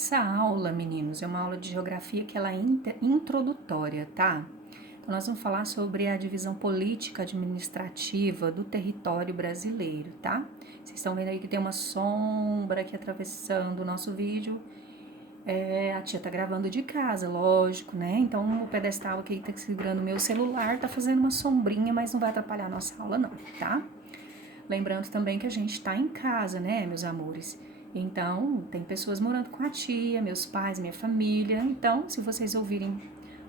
Essa aula, meninos, é uma aula de geografia que ela é introdutória, tá? Então, nós vamos falar sobre a divisão política administrativa do território brasileiro, tá? Vocês estão vendo aí que tem uma sombra aqui atravessando o nosso vídeo. A tia tá gravando de casa, lógico, né? Então, o pedestal aqui tá segurando o meu celular, tá fazendo uma sombrinha, mas não vai atrapalhar a nossa aula, não, tá? Lembrando também que a gente tá em casa, né, meus amores? Então, tem pessoas morando com a tia, meus pais, minha família. Então, se vocês ouvirem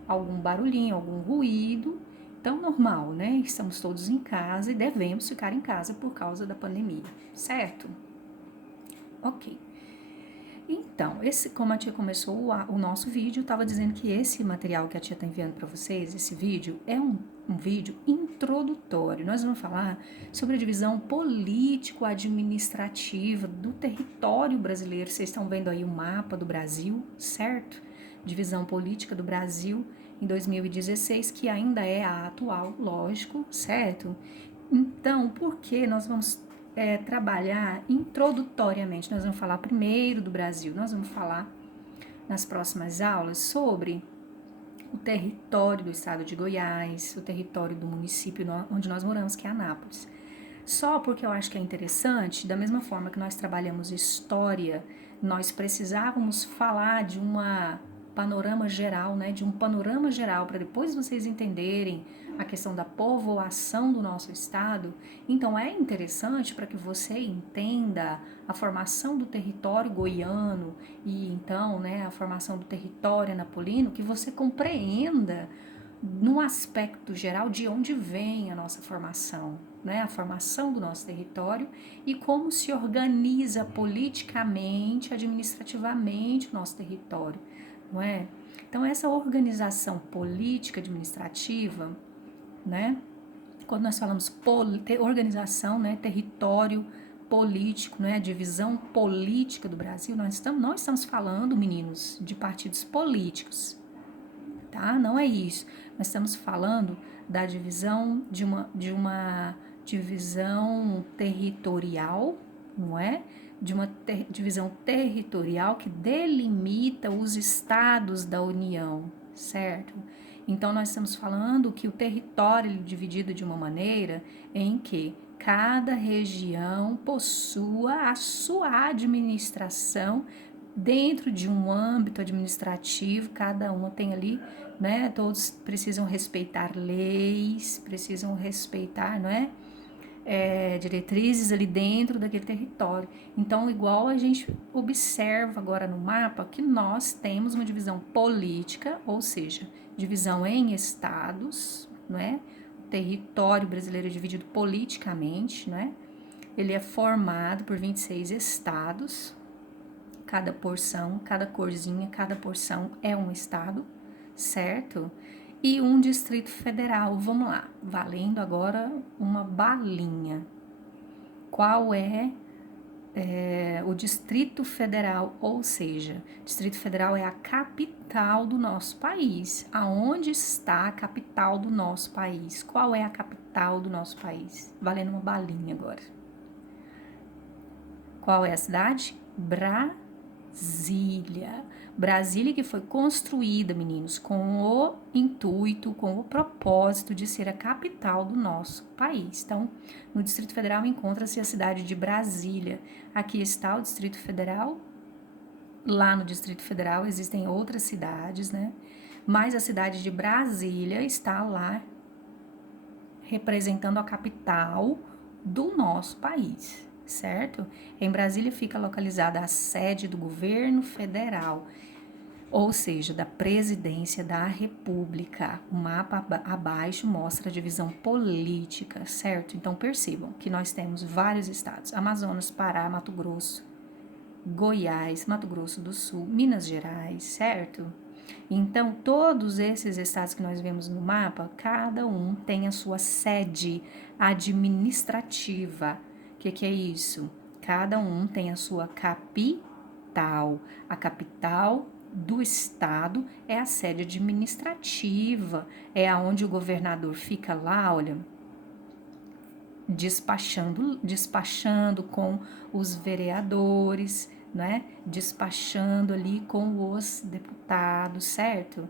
algum barulhinho, algum ruído, tão normal, né? Estamos todos em casa e devemos ficar em casa por causa da pandemia, certo? Ok. Então, como a tia começou o nosso vídeo, estava dizendo que esse material que a tia está enviando para vocês, esse vídeo, é um vídeo introdutório. Nós vamos falar sobre a divisão político-administrativa do território brasileiro. Vocês estão vendo aí o mapa do Brasil, certo? Divisão política do Brasil em 2016, que ainda é a atual, lógico, certo? Então, por que nós vamos trabalhar introdutoriamente? Nós vamos falar primeiro do Brasil, nós vamos falar nas próximas aulas sobre o território do estado de Goiás, o território do município onde nós moramos, que é Anápolis. Só porque eu acho que é interessante, da mesma forma que nós trabalhamos história, nós precisávamos falar de uma panorama geral, né, de um panorama geral, para depois vocês entenderem a questão da povoação do nosso estado. Então é interessante para que você entenda a formação do território goiano e então, né, a formação do território anapolino, que você compreenda num aspecto geral de onde vem a nossa formação, né? A formação do nosso território e como se organiza politicamente, administrativamente o nosso território, não é? Então, essa organização política administrativa, né? Quando nós falamos organização, né? Território político, né? Divisão política do Brasil, nós estamos falando, meninos, de partidos políticos, tá? Não é isso. Nós estamos falando da divisão de uma divisão territorial, não é? De uma divisão territorial que delimita os estados da União, certo? Então, nós estamos falando que o território é dividido de uma maneira em que cada região possua a sua administração dentro de um âmbito administrativo, cada uma tem ali, né? Todos precisam respeitar leis, precisam respeitar, não é? Diretrizes ali dentro daquele território. Então, igual a gente observa agora no mapa, que nós temos uma divisão política, ou seja, divisão em estados, não é? O território brasileiro é dividido politicamente, não é? Ele é formado por 26 estados, cada porção, cada corzinha, cada porção é um estado, certo? E um distrito federal. Vamos lá, valendo agora uma balinha. Qual é o Distrito Federal? Ou seja, Distrito Federal é a capital do nosso país. Aonde está a capital do nosso país? Qual é a capital do nosso país? Valendo uma balinha agora. Qual é a cidade? Brasília. Brasília que foi construída, meninos, com o intuito, com o propósito de ser a capital do nosso país. Então, no Distrito Federal encontra-se a cidade de Brasília. Aqui está o Distrito Federal. Lá no Distrito Federal existem outras cidades, né? Mas a cidade de Brasília está lá representando a capital do nosso país, certo? Em Brasília fica localizada a sede do governo federal, ou seja, da presidência da República. O mapa abaixo mostra a divisão política, certo? Então percebam que nós temos vários estados: Amazonas, Pará, Mato Grosso, Goiás, Mato Grosso do Sul, Minas Gerais, certo? Então, todos esses estados que nós vemos no mapa, cada um tem a sua sede administrativa. O que é isso? Cada um tem a sua capital. A capital do estado é a sede administrativa, é aonde o governador fica lá, olha, despachando com os vereadores, né? Despachando ali com os deputados, certo?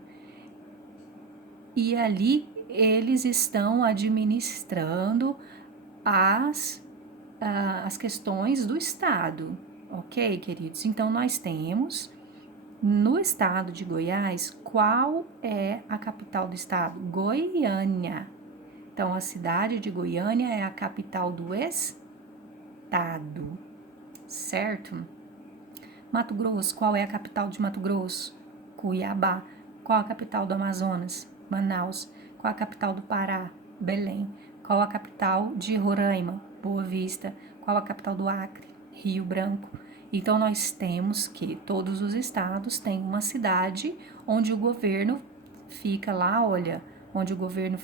E ali eles estão administrando as questões do Estado, ok, queridos? Então, nós temos no estado de Goiás, qual é a capital do estado? Goiânia. Então, a cidade de Goiânia é a capital do estado, certo? Mato Grosso, qual é a capital de Mato Grosso? Cuiabá. Qual a capital do Amazonas? Manaus. Qual a capital do Pará? Belém. Qual a capital de Roraima? Boa Vista. Qual a capital do Acre? Rio Branco. Então, nós temos que todos os estados têm uma cidade onde o governo fica lá, olha, onde o governo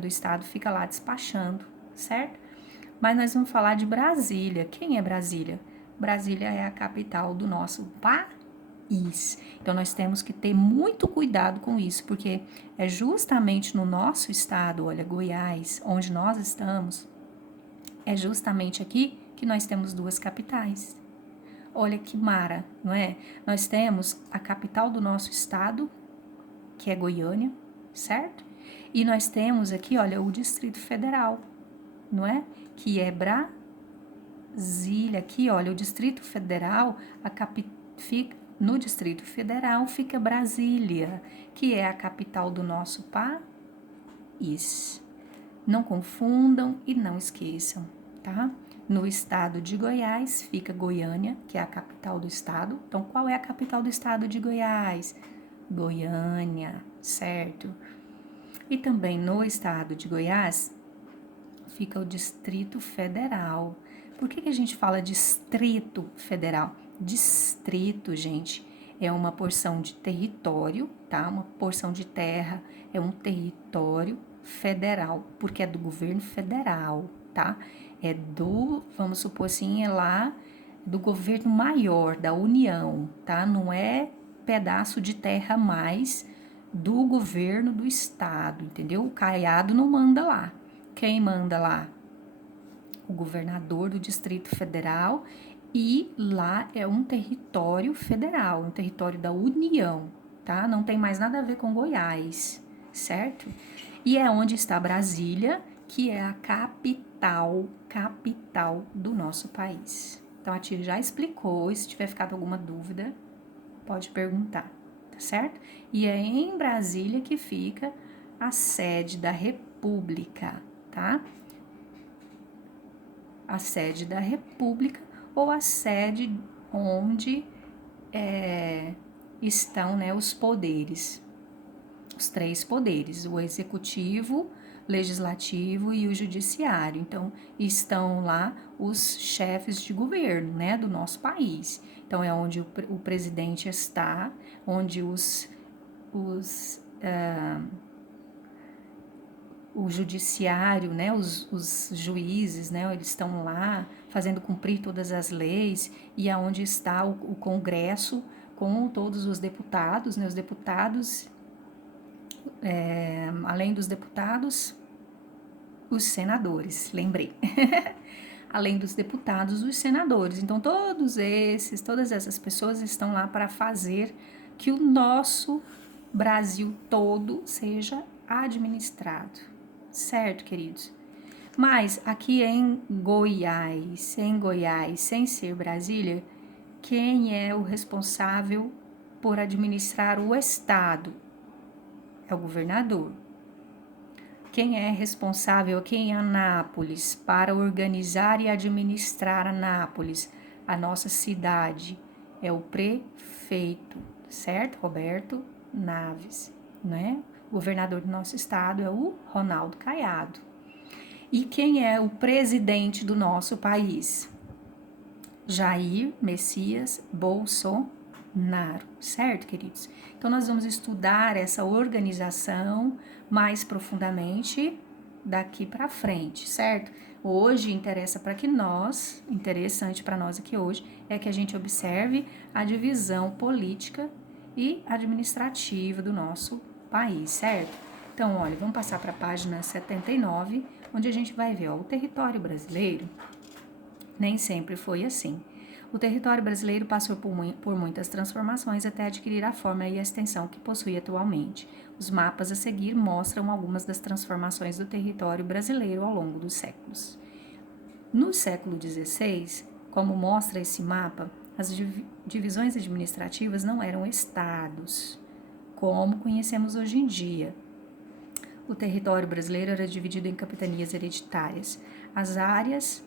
do estado fica lá despachando, certo? Mas nós vamos falar de Brasília. Quem é Brasília? Brasília é a capital do nosso país. Então, nós temos que ter muito cuidado com isso, porque é justamente no nosso estado, olha, Goiás, onde nós estamos, é justamente aqui que nós temos duas capitais. Olha que mara, não é? Nós temos a capital do nosso estado, que é Goiânia, certo? E nós temos aqui, olha, o Distrito Federal, não é? Que é Brasília. Aqui, olha, o Distrito Federal, no Distrito Federal fica Brasília, que é a capital do nosso país. Não confundam e não esqueçam, tá? No estado de Goiás fica Goiânia, que é a capital do estado. Então, qual é a capital do estado de Goiás? Goiânia, certo? E também no estado de Goiás fica o Distrito Federal. Por que a gente fala Distrito Federal? Distrito, gente, é uma porção de território, tá? Uma porção de terra, é um território federal, porque é do governo federal, tá? É do, vamos supor assim, é lá do governo maior, da União, tá? Não é pedaço de terra mais do governo do estado, entendeu? O Caiado não manda lá. Quem manda lá? O governador do Distrito Federal, e lá é um território federal, um território da União, tá? Não tem mais nada a ver com Goiás, certo? E é onde está Brasília, que é a capital do nosso país. Então a tia já explicou, e se tiver ficado alguma dúvida, pode perguntar, tá certo? E é em Brasília que fica a sede da República, tá? A sede da República ou a sede onde estão, né, os poderes, os três poderes, o executivo, legislativo e o judiciário. Então, estão lá os chefes de governo, né, do nosso país. Então, é onde o presidente está, onde o judiciário, né, os juízes, né, eles estão lá fazendo cumprir todas as leis, e aonde está o Congresso com todos os deputados, né, os deputados, além dos deputados, os senadores, lembrei. Além dos deputados, os senadores. Então, todas essas pessoas estão lá para fazer que o nosso Brasil todo seja administrado. Certo, queridos? Mas aqui em Goiás, sem ser Brasília, quem é o responsável por administrar o estado? É o governador. Quem é responsável aqui em Anápolis para organizar e administrar Anápolis, a nossa cidade? É o prefeito, certo? Roberto Naves, né? O governador do nosso estado é o Ronaldo Caiado. E quem é o presidente do nosso país? Jair Messias Bolsonaro, certo, queridos? Então, nós vamos estudar essa organização mais profundamente daqui para frente, certo? Hoje interessante para nós aqui hoje, é que a gente observe a divisão política e administrativa do nosso país, certo? Então, olha, vamos passar para a página 79, onde a gente vai ver, ó, o território brasileiro nem sempre foi assim. O território brasileiro passou por muitas transformações até adquirir a forma e a extensão que possui atualmente. Os mapas a seguir mostram algumas das transformações do território brasileiro ao longo dos séculos. No século XVI, como mostra esse mapa, as divisões administrativas não eram estados, como conhecemos hoje em dia. O território brasileiro era dividido em capitanias hereditárias. As áreas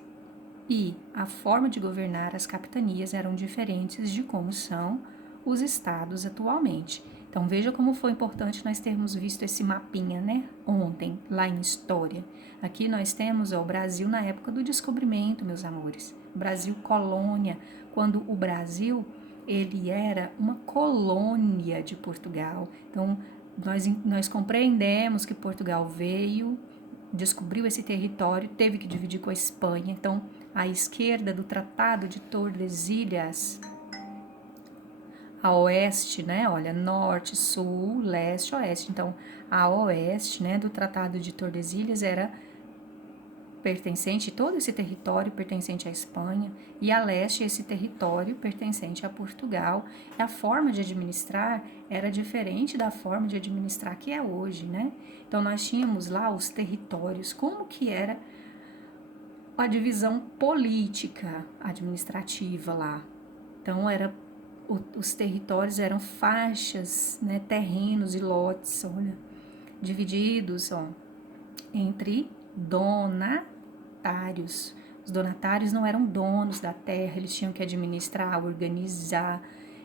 e a forma de governar as capitanias eram diferentes de como são os estados atualmente. Então veja como foi importante nós termos visto esse mapinha, né, ontem, lá em História. Aqui nós temos o Brasil na época do descobrimento, meus amores. Brasil colônia, quando o Brasil ele era uma colônia de Portugal. Então nós compreendemos que Portugal veio, descobriu esse território, teve que dividir com a Espanha. Então à esquerda do Tratado de Tordesilhas, a oeste, né? Olha, norte, sul, leste, oeste. Então, a oeste, né, do Tratado de Tordesilhas era pertencente, todo esse território pertencente à Espanha, e a leste, esse território pertencente a Portugal. E a forma de administrar era diferente da forma de administrar que é hoje, né? Então, nós tínhamos lá os territórios, como que era a divisão política administrativa lá. Então, os territórios eram faixas, né, terrenos e lotes, olha, divididos, ó, entre donatários. Os donatários não eram donos da terra, eles tinham que administrar, organizar,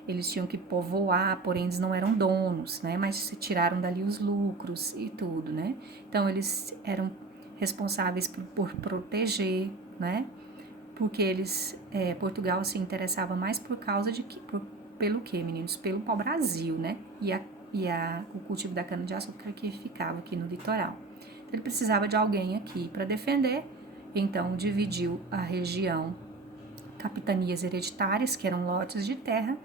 eles tinham que povoar, porém eles não eram donos, né, mas se tiraram dali os lucros e tudo, né. Então, eles eram responsáveis por proteger, né, porque Portugal se interessava mais por causa de pelo que, meninos? Pelo pau-brasil, né? O cultivo da cana-de-açúcar que ficava aqui no litoral. Então, ele precisava de alguém aqui para defender, então dividiu a região, capitanias hereditárias, que eram lotes de terra,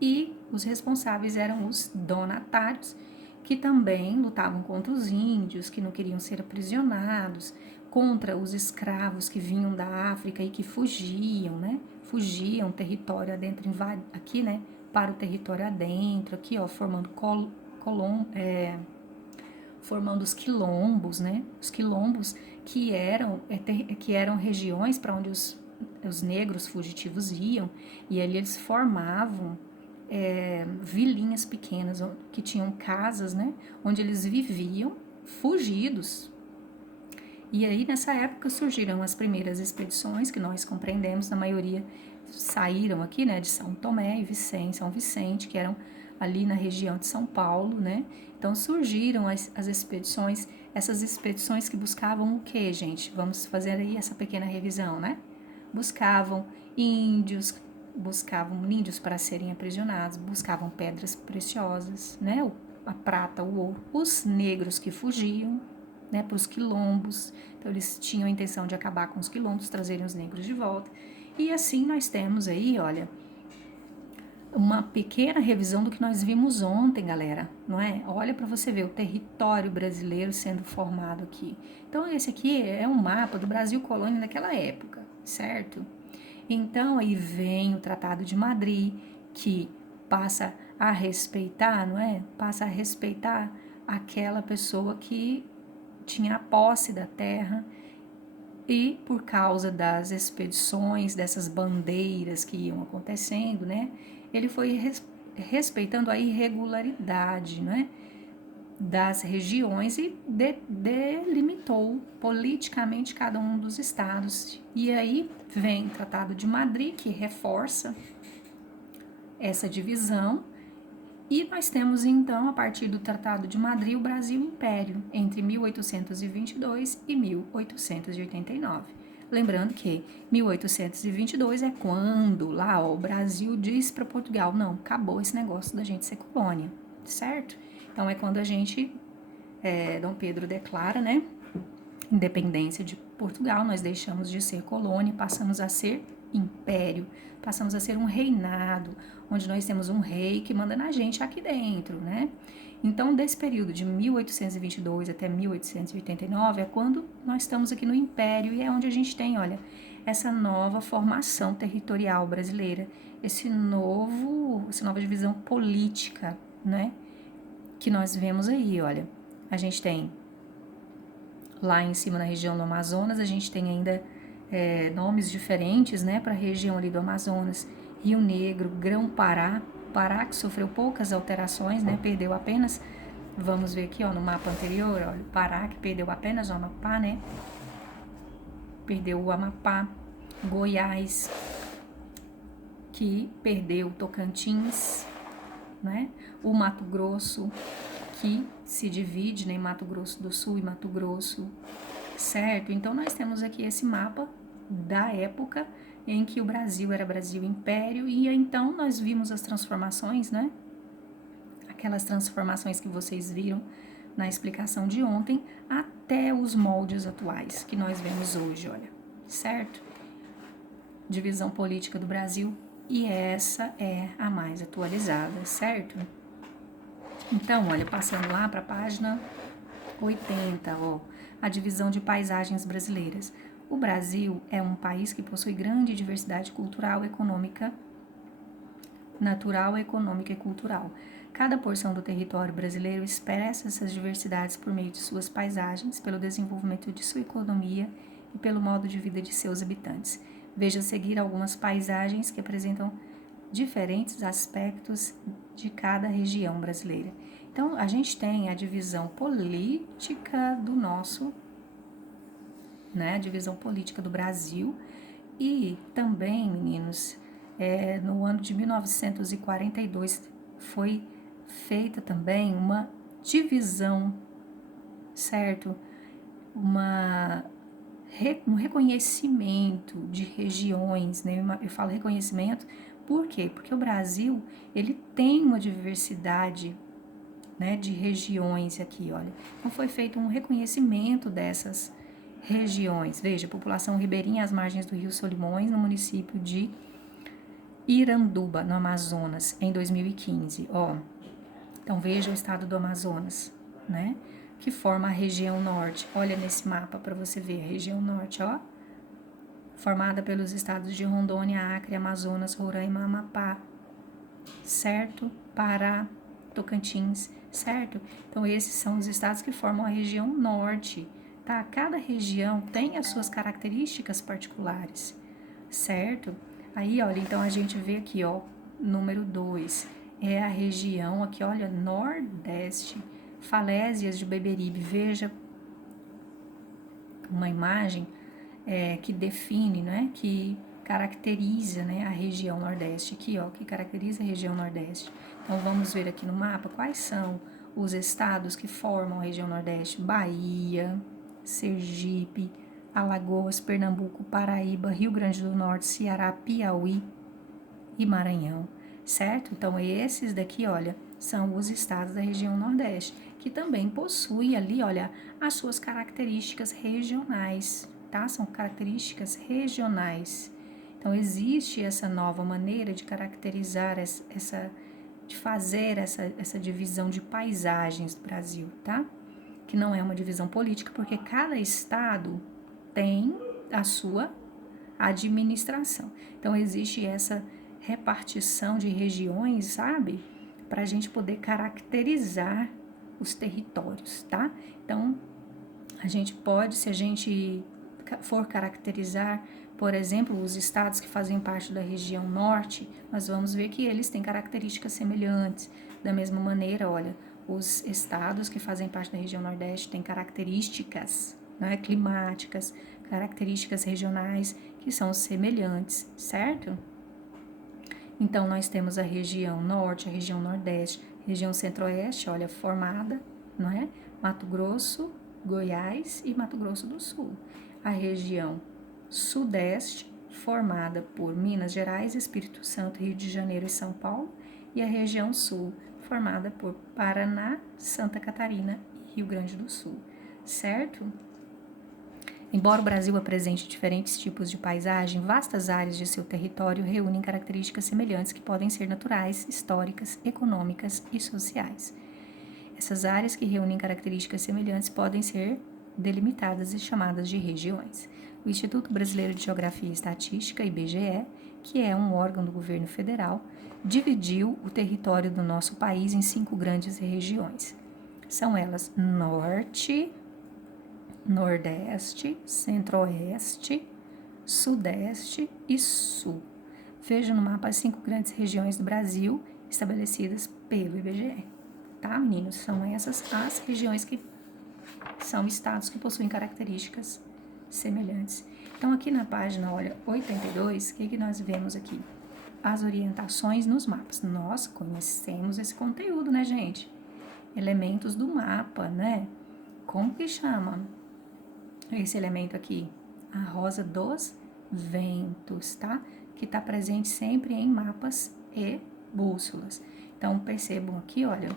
e os responsáveis eram os donatários, que também lutavam contra os índios, que não queriam ser aprisionados, contra os escravos que vinham da África e que fugiam, né? Fugiam território adentro, aqui, né? Para o território adentro, aqui, ó, formando os quilombos, né? Os quilombos que eram regiões para onde os negros fugitivos iam, e ali eles formavam vilinhas pequenas que tinham casas, né? Onde eles viviam fugidos. E aí, nessa época, surgiram as primeiras expedições, que nós compreendemos, na maioria saíram aqui, né, de São Tomé e São Vicente, que eram ali na região de São Paulo, né? Então, surgiram as expedições, essas expedições que buscavam o quê, gente? Vamos fazer aí essa pequena revisão, né? Buscavam índios para serem aprisionados, buscavam pedras preciosas, né? A prata, o ouro, os negros que fugiam, né, para os quilombos. Então, eles tinham a intenção de acabar com os quilombos, trazerem os negros de volta. E assim nós temos aí, olha, uma pequena revisão do que nós vimos ontem, galera, não é? Olha para você ver o território brasileiro sendo formado aqui. Então, esse aqui é um mapa do Brasil colônia naquela época, certo? Então, aí vem o Tratado de Madrid, que passa a respeitar, não é? Passa a respeitar aquela pessoa que tinha a posse da terra, e por causa das expedições, dessas bandeiras que iam acontecendo, né, ele foi respeitando a irregularidade, né, das regiões e delimitou politicamente cada um dos estados. E aí vem o Tratado de Madrid, que reforça essa divisão. E nós temos, então, a partir do Tratado de Madrid, o Brasil Império, entre 1822 e 1889. Lembrando que 1822 é quando lá ó, o Brasil diz para Portugal, não, acabou esse negócio da gente ser colônia, certo? Então, é quando Dom Pedro declara, né, independência de Portugal, nós deixamos de ser colônia, passamos a ser império, passamos a ser um reinado, onde nós temos um rei que manda na gente aqui dentro, né? Então, desse período de 1822 até 1889 é quando nós estamos aqui no Império, e é onde a gente tem, olha, essa nova formação territorial brasileira, essa nova divisão política, né? Que nós vemos aí, olha. A gente tem lá em cima na região do Amazonas, a gente tem ainda nomes diferentes, né, para a região ali do Amazonas, Rio Negro, Grão-Pará, Pará que sofreu poucas alterações, né, perdeu apenas, vamos ver aqui, ó, no mapa anterior, ó, Pará que perdeu apenas o Amapá, né, perdeu o Amapá, Goiás que perdeu Tocantins, né, o Mato Grosso que se divide, né, em Mato Grosso do Sul e Mato Grosso, certo? Então nós temos aqui esse mapa da época em que o Brasil era Brasil Império e então nós vimos as transformações, né? Aquelas transformações que vocês viram na explicação de ontem até os moldes atuais que nós vemos hoje, olha, certo? Divisão política do Brasil e essa é a mais atualizada, certo? Então, olha, passando lá para a página 80, ó, a divisão de paisagens brasileiras. O Brasil é um país que possui grande diversidade cultural, econômica, natural, econômica e cultural. Cada porção do território brasileiro expressa essas diversidades por meio de suas paisagens, pelo desenvolvimento de sua economia e pelo modo de vida de seus habitantes. Veja a seguir algumas paisagens que apresentam diferentes aspectos de cada região brasileira. Então, a gente tem a divisão política do nosso, né, a divisão política do Brasil e também, meninos, no ano de 1942 foi feita também uma divisão, certo? Um reconhecimento de regiões, né? Eu falo reconhecimento, por quê? Porque o Brasil, ele tem uma diversidade, né, de regiões aqui, olha. Então, foi feito um reconhecimento dessas regiões. Veja, população ribeirinha às margens do Rio Solimões, no município de Iranduba, no Amazonas, em 2015, ó. Então, veja o estado do Amazonas, né, que forma a região norte. Olha nesse mapa para você ver a região norte, ó, formada pelos estados de Rondônia, Acre, Amazonas, Roraima, Amapá, certo? Pará, Tocantins, certo? Então, esses são os estados que formam a região norte, tá? Cada região tem as suas características particulares, certo? Aí, olha, então a gente vê aqui, ó, número 2, é a região aqui, olha, Nordeste, falésias de Beberibe. Veja uma imagem que define, né, que caracteriza, né, a região Nordeste aqui, ó, que caracteriza a região Nordeste. Então, vamos ver aqui no mapa quais são os estados que formam a região Nordeste: Bahia, Sergipe, Alagoas, Pernambuco, Paraíba, Rio Grande do Norte, Ceará, Piauí e Maranhão, certo? Então, esses daqui, olha, são os estados da região Nordeste, que também possuem ali, olha, as suas características regionais, tá? São características regionais. Então, existe essa nova maneira de caracterizar de fazer essa divisão de paisagens do Brasil, tá? Que não é uma divisão política, porque cada estado tem a sua administração. Então, existe essa repartição de regiões, sabe? Para a gente poder caracterizar os territórios, tá? Então, a gente pode, se a gente for caracterizar, por exemplo, os estados que fazem parte da região norte, nós vamos ver que eles têm características semelhantes. Da mesma maneira, olha, os estados que fazem parte da região nordeste têm características, né, climáticas, características regionais que são semelhantes, certo? Então, nós temos a região norte, a região nordeste, região centro-oeste, olha, formada, não é? Mato Grosso, Goiás e Mato Grosso do Sul. A região sudeste, formada por Minas Gerais, Espírito Santo, Rio de Janeiro e São Paulo. E a região sul, formada por Paraná, Santa Catarina e Rio Grande do Sul, certo? Embora o Brasil apresente diferentes tipos de paisagem, vastas áreas de seu território reúnem características semelhantes que podem ser naturais, históricas, econômicas e sociais. Essas áreas que reúnem características semelhantes podem ser delimitadas e chamadas de regiões. O Instituto Brasileiro de Geografia e Estatística, IBGE, que é um órgão do governo federal, dividiu o território do nosso país em 5 grandes regiões. São elas Norte, Nordeste, Centro-Oeste, Sudeste e Sul. Veja no mapa as 5 grandes regiões do Brasil estabelecidas pelo IBGE. Tá, meninos? São essas as regiões que são estados que possuem características semelhantes. Então, aqui na página, olha, 82, o que nós vemos aqui? As orientações nos mapas. Nós conhecemos esse conteúdo, né, gente? Elementos do mapa, né? Como que chama esse elemento aqui? A rosa dos ventos, tá? Que está presente sempre em mapas e bússolas. Então, percebam aqui, olha,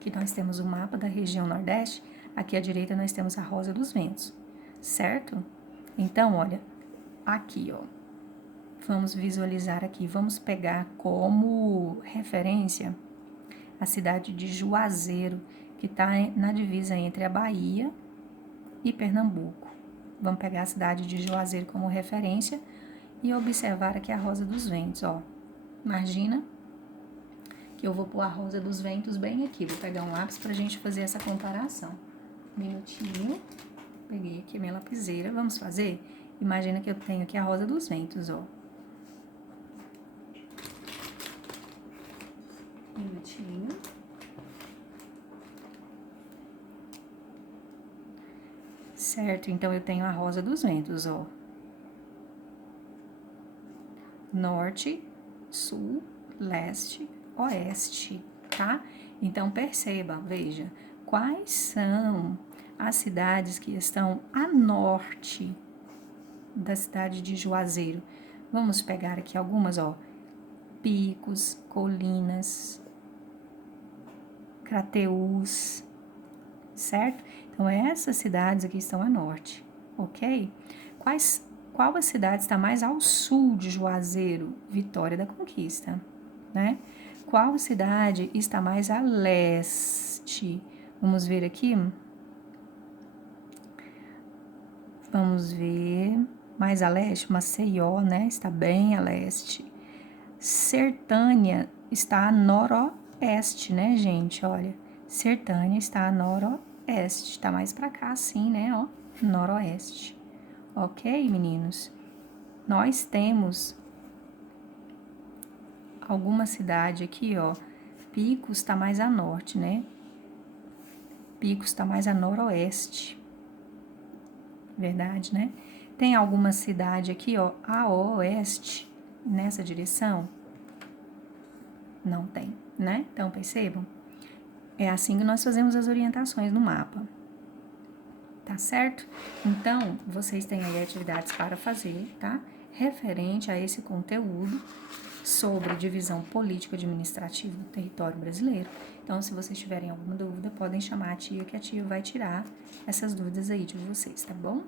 que nós temos o mapa da região Nordeste. Aqui à direita nós temos a rosa dos ventos, certo? Então, olha, aqui, ó. Vamos visualizar aqui, vamos pegar como referência a cidade de Juazeiro, que está na divisa entre a Bahia e Pernambuco. Vamos pegar a cidade de Juazeiro como referência e observar aqui a rosa dos ventos, ó. Imagina que eu vou pôr a rosa dos ventos bem aqui. Vou pegar um lápis pra gente fazer essa comparação. Um minutinho. Peguei aqui a minha lapiseira. Vamos fazer? Imagina que eu tenho aqui a rosa dos ventos, ó. Um minutinho. Certo, então eu tenho a rosa dos ventos, ó. Norte, sul, leste, oeste, tá? Então, perceba, veja, quais são as cidades que estão a norte da cidade de Juazeiro. Vamos pegar aqui algumas, ó. Picos, Colinas, Crateús, certo? Então, essas cidades aqui estão a norte, ok? Qual a cidade está mais ao sul de Juazeiro? Vitória da Conquista, né? Qual cidade está mais a leste? Vamos ver aqui. Vamos ver. Mais a leste, Maceió, né? Está bem a leste. Sertânia está a noroeste, né, gente? Olha, Sertânia está a noroeste. Está mais para cá, assim, né? Ó, noroeste. Ok, meninos? Nós temos alguma cidade aqui, ó. Picos está mais a norte, né? Picos está mais a noroeste. Verdade, né? Tem alguma cidade aqui, ó, a oeste, nessa direção? Não tem, né? Então, percebam? É assim que nós fazemos as orientações no mapa. Tá certo? Então, vocês têm aí atividades para fazer, tá? Referente a esse conteúdo sobre divisão político-administrativa do território brasileiro. Então, se vocês tiverem alguma dúvida, podem chamar a tia, que a tia vai tirar essas dúvidas aí de vocês, tá bom?